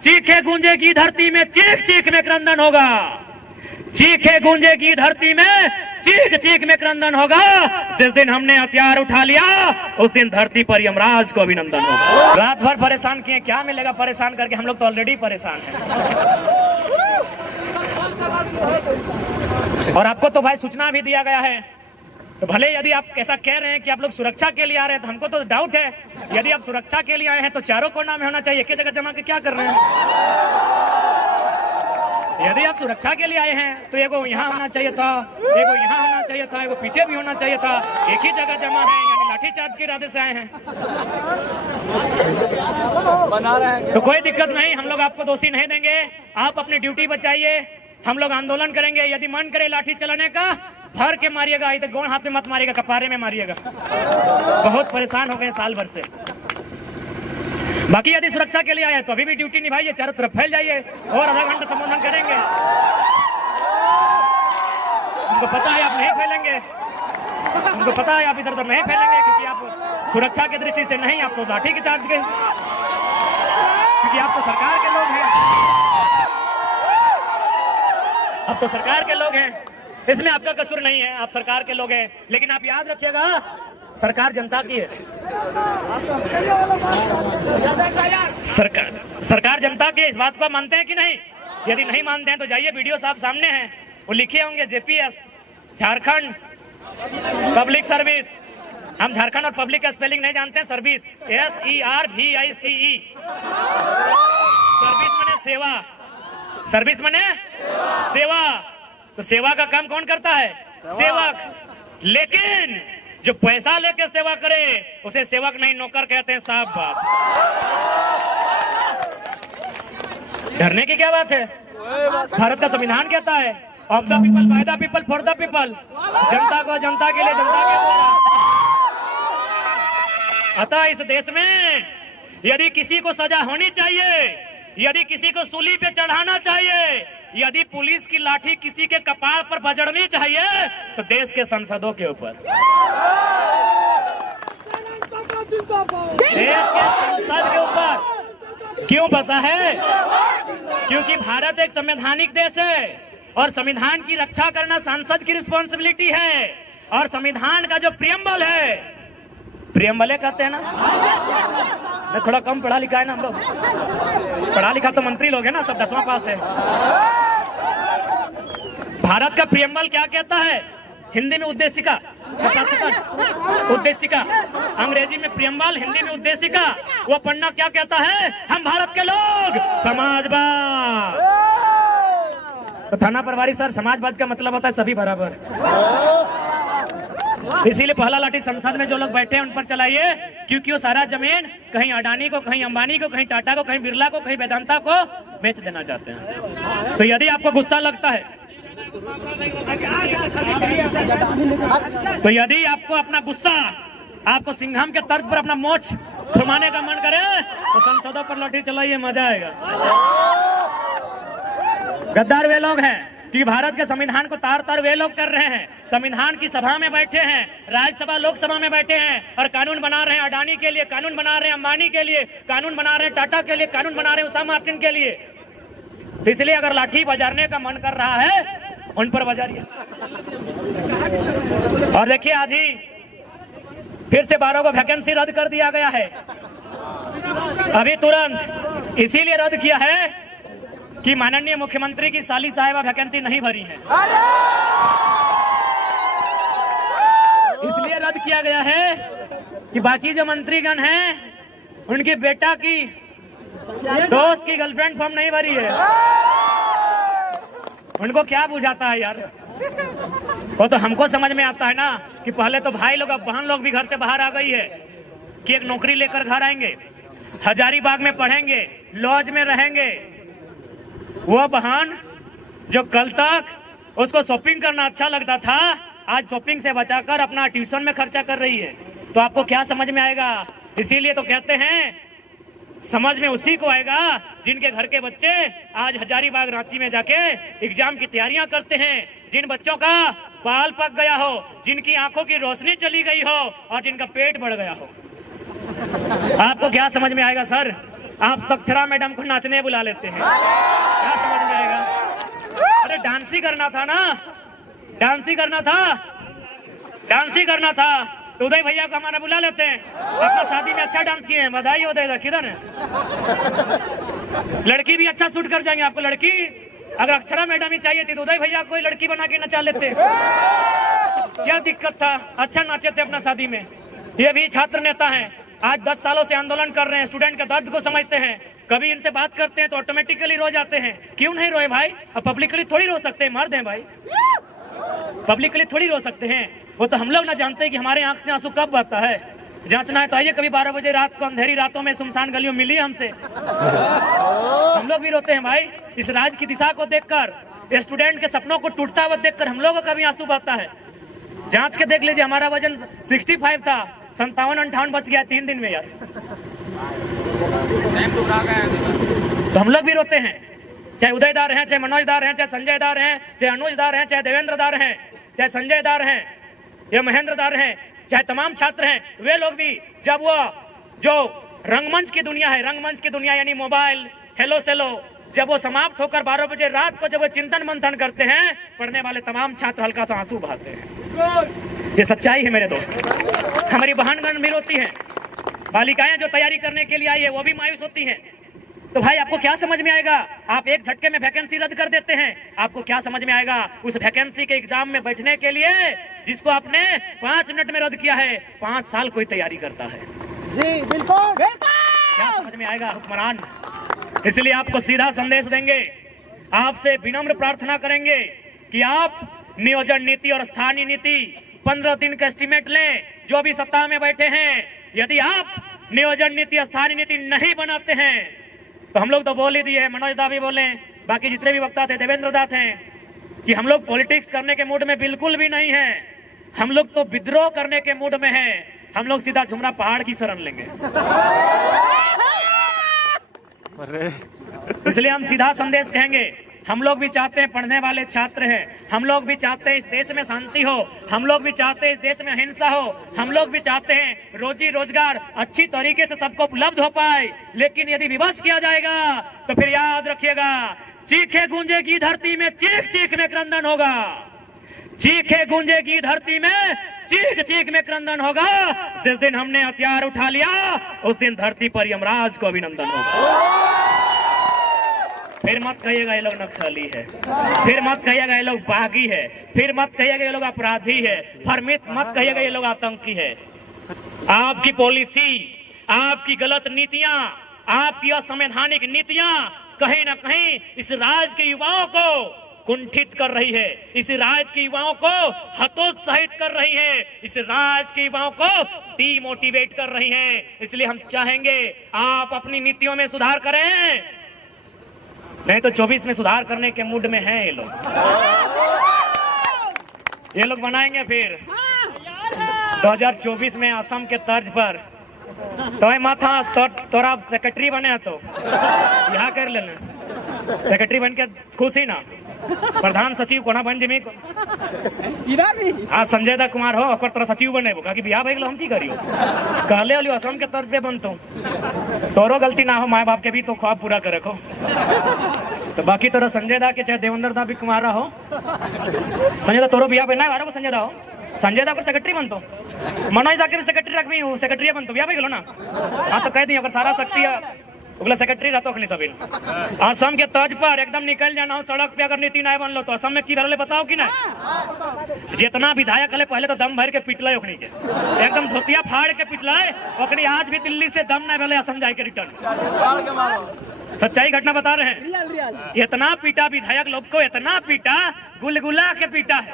चीखे गूंजेगी धरती में, चीख चीख में क्रंदन होगा। चीखे गूंजेगी धरती में, चीख चीख में क्रंदन होगा। जिस दिन हमने हथियार उठा लिया उस दिन धरती पर यमराज को अभिनंदन होगा। रात भर परेशान किए, क्या मिलेगा परेशान करके, हम लोग तो ऑलरेडी परेशान हैं। और आपको तो भाई सूचना भी दिया गया है, तो भले यदि आप ऐसा कह रहे हैं कि आप लोग सुरक्षा के लिए आ रहे हैं, तो हमको तो डाउट है। यदि आप सुरक्षा के लिए आए हैं तो चारों कोना में होना चाहिए, एक ही जगह जमा के क्या कर रहे हैं? यदि आप सुरक्षा के लिए आए हैं तो एगो यहाँ होना चाहिए था, एगो यहाँ होना चाहिए था, एगो पीछे भी होना चाहिए था। एक ही जगह जमा है, यानी लाठीचार्ज के इरादे से आए हैं। बना रहे हैं तो कोई दिक्कत नहीं, हम लोग आपको दोषी नहीं देंगे। आप अपनी ड्यूटी बचाइए, हम लोग आंदोलन करेंगे। यदि मन करे लाठी चलाने का, भर के मारिएगा, इधर गोड़ हाथ में मत मारिएगा, कपारे में मारिएगा। बहुत परेशान हो गए साल भर से। बाकी यदि सुरक्षा के लिए आए तो अभी भी ड्यूटी निभाइए, चारों तरफ फैल जाइए और आधा घंटा संबोधन करेंगे। उनको पता है आप नहीं फैलेंगे, उनको पता है आप इधर उधर नहीं फैलेंगे, क्योंकि आप सुरक्षा की दृष्टि से नहीं, आप तो लाठी के चार्ज के, क्योंकि आप तो सरकार के लोग हैं, आप तो सरकार के लोग हैं। इसमें आपका कसूर नहीं है, आप सरकार के लोग हैं। लेकिन आप याद रखिएगा, सरकार जनता की है। सरकार जनता की है, इस बात को मानते हैं कि नहीं? यदि नहीं मानते हैं तो जाइए, वीडियो साहब सामने हैं, वो लिखे होंगे जेपीएस, झारखंड पब्लिक सर्विस। हम झारखंड और पब्लिक का स्पेलिंग नहीं जानते हैं, सर्विस SERVICE। सर्विस माने सेवा, सर्विस माने सेवा। तो सेवा का काम कौन करता है? सेवक। लेकिन जो पैसा लेके सेवा करे उसे सेवक नहीं, नौकर कहते हैं। साफ बात, डरने की क्या बात है? भारत का संविधान कहता है, of the people, by the people, for the people. जनता को जनता के लिए, जनता के द्वारा। अतः इस देश में यदि किसी को सजा होनी चाहिए, यदि किसी को सूली पे चढ़ाना चाहिए, यदि पुलिस की लाठी किसी के कपार पर बजड़नी चाहिए, तो देश के सांसदों के ऊपर, देश के संसद के ऊपर। क्यों पता है? क्योंकि भारत एक संवैधानिक देश है और संविधान की रक्षा करना सांसद की रिस्पॉन्सिबिलिटी है। और संविधान का जो प्रियम्बल है, प्रियम्बले कहते हैं ना, थोड़ा कम पढ़ा लिखा है ना हम लोग, पढ़ा लिखा तो मंत्री लोग हैं ना, सब 10वां पास है। भारत का प्रियम्बल क्या कहता है? हिंदी में उद्देशिका, उद्देशिका, अंग्रेजी में प्रियम्बल, हिंदी में उद्देशिका। वो पढ़ना क्या कहता है? हम भारत के लोग समाजवाद। तो थाना प्रभारी सर, समाजवाद का मतलब होता है सभी बराबर। इसीलिए पहला लाठी संसद में जो लोग बैठे हैं उन पर चलाइए, क्योंकि वो सारा जमीन कहीं अडानी को, कहीं अंबानी को, कहीं टाटा को, कहीं बिरला को, कहीं वेदांता को बेच देना चाहते हैं। तो यदि आपको गुस्सा लगता है, तो यदि आपको अपना गुस्सा, आपको सिंघम के तर्क पर अपना मोछ घुमाने का मन करे, तो संसदों पर लाठी चलाइए, मजा आएगा। गद्दार वे लोग हैं कि भारत के संविधान को तार तार वे लोग कर रहे हैं। संविधान की सभा में बैठे हैं, राज्यसभा लोकसभा में बैठे हैं और कानून बना रहे हैं। अडानी के लिए कानून बना रहे हैं, अंबानी के लिए कानून बना रहे हैं, टाटा के लिए कानून बना रहे हैं, उषा मार्टिन के लिए। तो इसलिए अगर लाठी बजाने का मन कर रहा है, उन पर बजाइए। और देखिए, आज ही फिर से 12 को वैकेंसी रद्द कर दिया गया है, अभी तुरंत। इसीलिए रद्द किया है कि माननीय मुख्यमंत्री की साली साहिबा वैकेंसी नहीं भरी है, इसलिए रद्द किया गया है कि बाकी जो मंत्रीगण हैं उनकी बेटा की दोस्त की गर्लफ्रेंड फॉर्म नहीं भरी है। उनको क्या बुझाता है यार? वो तो हमको समझ में आता है ना कि पहले तो भाई लोग, अब बहन लोग भी घर से बाहर आ गई है कि एक नौकरी लेकर घर आएंगे, हजारीबाग में पढ़ेंगे, लॉज में रहेंगे। वो बहन जो कल तक उसको शॉपिंग करना अच्छा लगता था, आज शॉपिंग से बचाकर अपना ट्यूशन में खर्चा कर रही है। तो आपको क्या समझ में आएगा? इसीलिए तो कहते हैं समझ में उसी को आएगा जिनके घर के बच्चे आज हजारीबाग रांची में जाके एग्जाम की तैयारियां करते हैं, जिन बच्चों का बाल पक गया हो, जिनकी आंखों की रोशनी चली गई हो और जिनका पेट बढ़ गया हो। आपको क्या समझ में आएगा सर? आप तक्षरा मैडम को नाचने बुला लेते हैं। क्या समझ में आएगा? अरे डांस ही करना था ना, डांस ही करना था, डांस ही करना था। तो उदय भैया को हमारा बुला लेते हैं, अपना शादी में अच्छा डांस किए हैं, बधाई हो उदय। किधर है? लड़की भी अच्छा सूट कर जाएंगे आपको। लड़की अगर अक्षरा मैडम ही चाहिए थी तो उदय भैया कोई लड़की बना के नचा लेते। क्या दिक्कत था? अच्छा नाचे थे अपना शादी में। ये भी छात्र नेता हैं, आज 10 सालों से आंदोलन कर रहे हैं, स्टूडेंट के दर्द को समझते हैं। कभी इनसे बात करते हैं तो ऑटोमेटिकली रो जाते हैं। क्यों नहीं रोए भाई? अब पब्लिकली थोड़ी रो सकते हैं, मर्द हैं भाई, पब्लिकली थोड़ी रो सकते हैं। वो तो हम लोग ना जानते हैं कि हमारे आंख से आंसू कब आता है। जांचना है तो आइए कभी 12 बजे रात को अंधेरी रातों में सुनसान गलियों मिली हमसे, हम लोग भी रोते हैं भाई। इस राज्य की दिशा को देखकर, स्टूडेंट के सपनों को टूटता हुआ देखकर हम लोगों का भी आंसू बहता है। जांच के देख लीजिए, हमारा वजन 65 था, 57-58 बच गया 3 दिन में यार। तो हम लोग भी रोते हैं, चाहे उदय दार हैं, चाहे मनोज दार हैं, चाहे संजय दार हैं, चाहे अनुज दार हैं, चाहे देवेंद्र दार हैं, चाहे संजय दार हैं या महेंद्र दार हैं, चाहे तमाम छात्र हैं। वे लोग भी जब वो जो रंगमंच की दुनिया है, रंगमंच की दुनिया यानी मोबाइल, हेलो सेलो, जब वो समाप्त होकर 12 बजे रात को जब वो चिंतन मंथन करते हैं, पढ़ने वाले तमाम छात्र हल्का सा आंसू बहाते हैं। ये सच्चाई है मेरे दोस्त। हमारी बहनगण भी रोती हैं, बालिकाएं जो तैयारी करने के लिए आई है वो भी मायूस होती हैं। तो भाई आपको क्या समझ में आएगा? आप एक झटके में वैकेंसी रद्द कर देते हैं, आपको क्या समझ में आएगा? उस वैकेंसी के एग्जाम में बैठने के लिए जिसको आपने 5 मिनट में रद्द किया है, 5 साल कोई तैयारी करता है। जी बिल्कुल, क्या समझ में आएगा हुक्मरान? इसलिए आपको सीधा संदेश देंगे, आपसे विनम्र प्रार्थना करेंगे कि आप नियोजन नीति और स्थानीय नीति 15 दिन का एस्टीमेट लें। जो भी सत्ता में बैठे हैं, यदि आप नियोजन नीति स्थानीय नीति नहीं बनाते हैं तो हम लोग तो बोल ही दिए, मनोज दा भी बोले, बाकी जितने भी वक्ता थे, देवेंद्र दा थे, कि हम लोग पॉलिटिक्स करने के मूड में बिल्कुल भी नहीं है। हम लोग तो विद्रोह करने के मूड में हैं। हम लोग सीधा झुमरा पहाड़ की शरण लेंगे। इसलिए हम सीधा संदेश कहेंगे, हम लोग भी चाहते हैं पढ़ने वाले छात्र हैं, हम लोग भी चाहते हैं इस देश में शांति हो, हम लोग भी चाहते हैं इस देश में अहिंसा हो, हम लोग भी चाहते हैं रोजी रोजगार अच्छी तरीके से सबको उपलब्ध हो पाए। लेकिन यदि विवश किया जाएगा तो फिर याद रखिएगा, चीखे गूंजेगी धरती में, चीख चीख में क्रंदन होगा। चीखे गूंजेगी धरती में, चीख चीख में क्रंदन होगा। जिस दिन हमने हथियार उठा लिया उस दिन धरती पर यमराज को अभिनंदन होगा। फिर मत कहिएगा ये लोग नक्सली है, फिर मत कहिएगा ये लोग बागी है, फिर मत कहिएगा ये लोग अपराधी है, फिर मत कहिएगा ये लोग आतंकी है। आपकी पॉलिसी, आपकी गलत नीतियां, आपकी असंवैधानिक नीतियां कहीं ना कहीं इस राज्य के युवाओं को कुंठित कर रही है, इस राज्य के युवाओं को हतोत्साहित कर रही है, इस राज्य के युवाओं को डीमोटिवेट कर रही है। इसलिए हम चाहेंगे आप अपनी नीतियों में सुधार करें, नहीं तो 24 में सुधार करने के मूड में हैं ये लोग बनाएंगे फिर 2024 में असम के तर्ज पर। तो माथा तोरा सेक्रेटरी बने तो यहाँ कर लेना, सेक्रेटरी बन के खुश ही ना, प्रधान सचिव कोना बन जमी इधर भी आज संजय दा कुमार हो ओकर तरह सचिव बने कि बियाह भइल हम की करियो, कहले वाली असम के तर्ज पे बनतो। तोरो गलती ना हो, माँ बाप के भी तो ख्वाब पूरा करे को। तो बाकी तोरा संजय दा के चाहे देवेंद्र दा भी कुमारा हो, संजय दा तोरो बियाह बना है, संजय दा हो, संजय दा पर सेक्रेटरी बनतो, मनोज दा के भी सेक्रेटरी रखबी, सेक्रेटरी बनतो, बियाह भइल ना। हाँ तो कह दी अगर सारा शक्ति अगला सेक्रेटरी रहतो नहीं सभी। असम के तर्ज पर एकदम निकल जाना हो सड़क पे, अगर नीति नहीं बनलो तो असम में की भरले बताओ कि ना। जितना विधायक हले पहले तो दम भर के पिटल ओखनी के, एकदम धोतिया फाड़ के पिटल ओखनी, आज भी दिल्ली से दम नहीं भले असम जाए के रिटर्न। सच्चाई घटना बता रहे हैं, इतना पीटा विधायक लोग को, इतना पीटा, गुलगुला के पीटा है।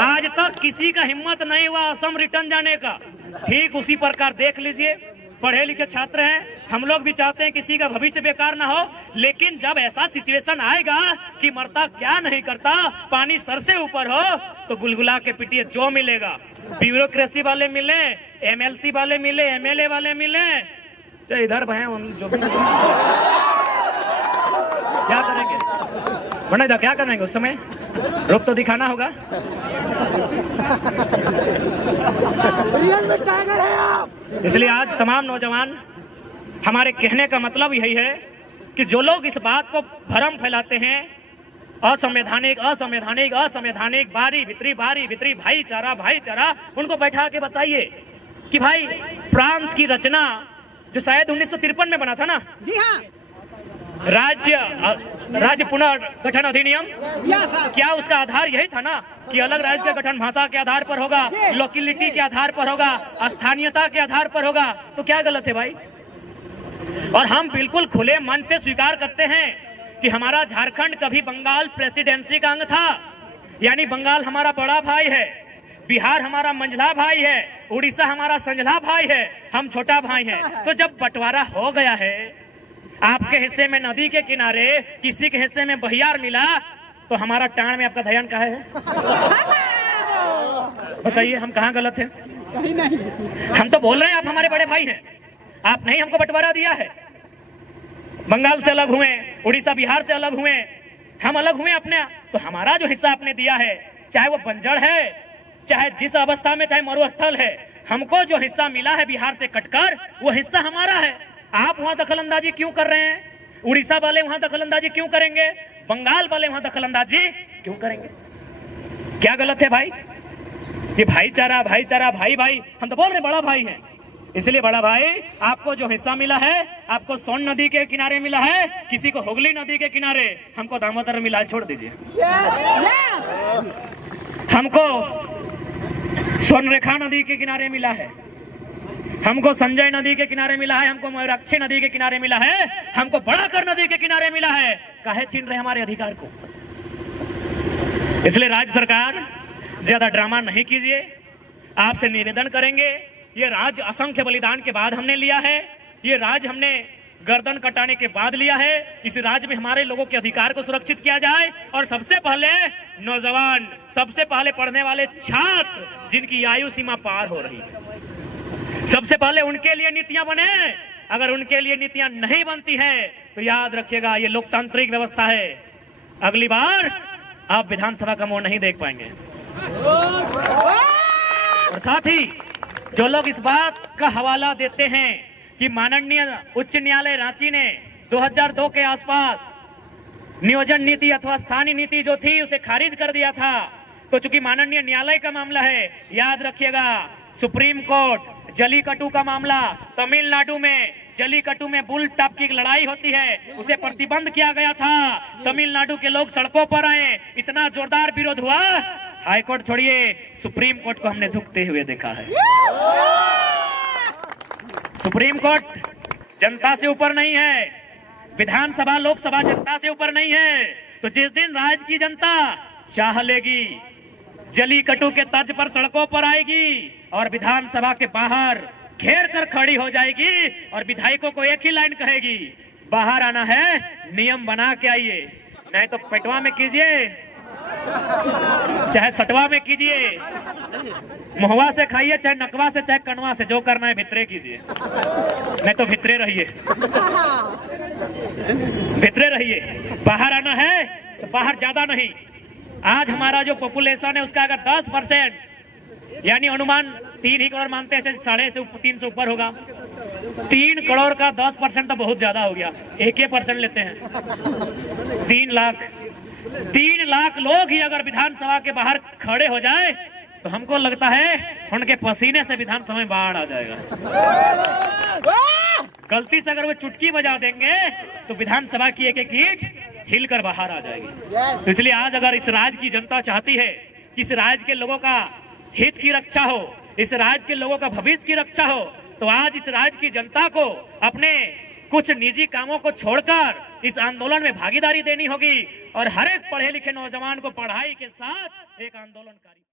आज तक किसी का हिम्मत नहीं हुआ असम रिटर्न जाने का। ठीक उसी प्रकार देख लीजिए, पढ़े लिखे छात्र हैं, हम लोग भी चाहते हैं किसी का भविष्य बेकार ना हो, लेकिन जब ऐसा सिचुएशन आएगा कि मरता क्या नहीं करता, पानी सर से ऊपर हो, तो गुलगुला के पिटिए। जो मिलेगा, ब्यूरोक्रेसी वाले मिले, एमएलसी वाले मिले, एमएलए वाले मिले, चाहे इधर भय जो भी क्या करेंगे बने, क्या करेंगे उस समय, रूप तो दिखाना होगा। इसलिए आज तमाम नौजवान हमारे कहने का मतलब यही है कि जो लोग इस बात को भ्रम फैलाते हैं, असंवैधानिक असंवैधानिक असंवैधानिक, बारी भित्री भाईचारा, उनको बैठा के बताइए कि भाई प्रांत की रचना जो शायद 1953 में बना था ना, जी हाँ, राज्य पुनर्गठन अधिनियम, क्या उसका आधार यही था ना कि अलग राज्य का गठन भाषा के आधार पर होगा, लोकेलिटी के आधार पर होगा, स्थानीयता के आधार पर होगा? तो क्या गलत है भाई? और हम बिल्कुल खुले मन से स्वीकार करते हैं कि हमारा झारखंड कभी बंगाल प्रेसिडेंसी का अंग था, यानी बंगाल हमारा बड़ा भाई है, बिहार हमारा मंझला भाई है, उड़ीसा हमारा संझला भाई है, हम छोटा भाई हैं। तो जब बंटवारा हो गया है, आपके हिस्से में नदी के किनारे, किसी के हिस्से में बहियार मिला, तो हमारा टाण में आपका ध्यान कहाँ है? बताइए, हम कहाँ गलत हैं? कहीं नहीं। हम तो बोल रहे हैं आप हमारे बड़े भाई हैं, आप नहीं हमको बंटवारा दिया है। बंगाल से अलग हुए, उड़ीसा बिहार से अलग हुए, हम अलग हुए अपने, तो हमारा जो हिस्सा आपने दिया है, चाहे वो बंजर है, चाहे जिस अवस्था में, चाहे मरुस्थल है, हमको जो हिस्सा मिला है बिहार से कटकर, वो हिस्सा हमारा है। आप वहां दखल अंदाजी क्यों कर रहे हैं? उड़ीसा वाले वहां दखल अंदाजी क्यों करेंगे? बंगाल वाले वहां दखल अंदाजी क्यों करेंगे? क्या गलत है भाई? ये भाईचारा भाई, हम तो बोल रहे बड़ा भाई हैं, इसलिए बड़ा भाई आपको जो हिस्सा मिला है, आपको सोन नदी के किनारे मिला है, किसी को हुगली नदी के किनारे, हमको दामोदर मिला है, छोड़ दीजिए। हमको स्वर्णरेखा नदी के किनारे मिला है, हमको संजय नदी के किनारे मिला है, हमको मयूराक्षी नदी के किनारे मिला है, हमको बड़ाकर नदी के किनारे मिला है। काहे छीन रहे हमारे अधिकार को? इसलिए राज्य सरकार ज्यादा ड्रामा नहीं कीजिए, आपसे निवेदन करेंगे, ये राज्य असंख्य बलिदान के बाद हमने लिया है, ये राज्य हमने गर्दन कटाने के बाद लिया है। इस राज्य में हमारे लोगों के अधिकार को सुरक्षित किया जाए, और सबसे पहले नौजवान, सबसे पहले पढ़ने वाले छात्र जिनकी आयु सीमा पार हो रही है, सबसे पहले उनके लिए नीतियां बने। अगर उनके लिए नीतियां नहीं बनती है तो याद रखिएगा, ये लोकतांत्रिक व्यवस्था है, अगली बार आप विधानसभा का मुंह नहीं देख पाएंगे। और साथ ही जो लोग इस बात का हवाला देते हैं कि माननीय उच्च न्यायालय रांची ने 2002 के आसपास नियोजन नीति अथवा स्थानीय नीति जो थी उसे खारिज कर दिया था, तो चूंकि माननीय न्यायालय का मामला है, याद रखिएगा सुप्रीम कोर्ट जलीकट्टू का मामला, तमिलनाडु में जलीकट्टू में बुल टॉप की लड़ाई होती है, उसे प्रतिबंध किया गया था, तमिलनाडु के लोग सड़कों पर आए, इतना जोरदार विरोध हुआ, हाईकोर्ट छोड़िए सुप्रीम कोर्ट को हमने झुकते हुए देखा है। सुप्रीम कोर्ट जनता से ऊपर नहीं है, विधानसभा लोकसभा जनता से ऊपर नहीं है। तो जिस दिन राज्य की जनता चाह लेगी, जलीकट्टू के तर्ज पर सड़कों पर आएगी और विधानसभा के बाहर घेर कर खड़ी हो जाएगी और विधायकों को एक ही लाइन कहेगी, बाहर आना है, नियम बना के आइए, नहीं तो पेटवा में कीजिए, चाहे सटवा में कीजिए, मुहवा से खाइए, चाहे नकवा से, चाहे कनवा से, जो करना है भितरे कीजिए, नहीं तो भितरे रहिए, भितरे रहिए। बाहर आना है तो बाहर ज्यादा नहीं। आज हमारा जो पॉपुलेशन है उसका अगर 10% यानी अनुमान 3 ही करोड़ मानते हैं, 3.5 से ऊपर होगा, 3 करोड़ का 10% तो बहुत ज्यादा हो गया, 1% लेते हैं, 3 लाख लोग ही अगर विधानसभा के बाहर खड़े हो जाए तो हमको लगता है उनके पसीने से विधानसभा में बाढ़ आ जाएगा। गलती से अगर वो चुटकी बजा देंगे तो विधानसभा की एक एक ईंट हिलकर बाहर आ जाएगी। तो इसलिए आज अगर इस राज्य की जनता चाहती है कि इस राज्य के लोगों का हित की रक्षा हो, इस राज्य के लोगों का भविष्य की रक्षा हो, तो आज इस राज्य की जनता को अपने कुछ निजी कामों को छोड़कर इस आंदोलन में भागीदारी देनी होगी और हर एक पढ़े लिखे नौजवान को पढ़ाई के साथ एक आंदोलनकारी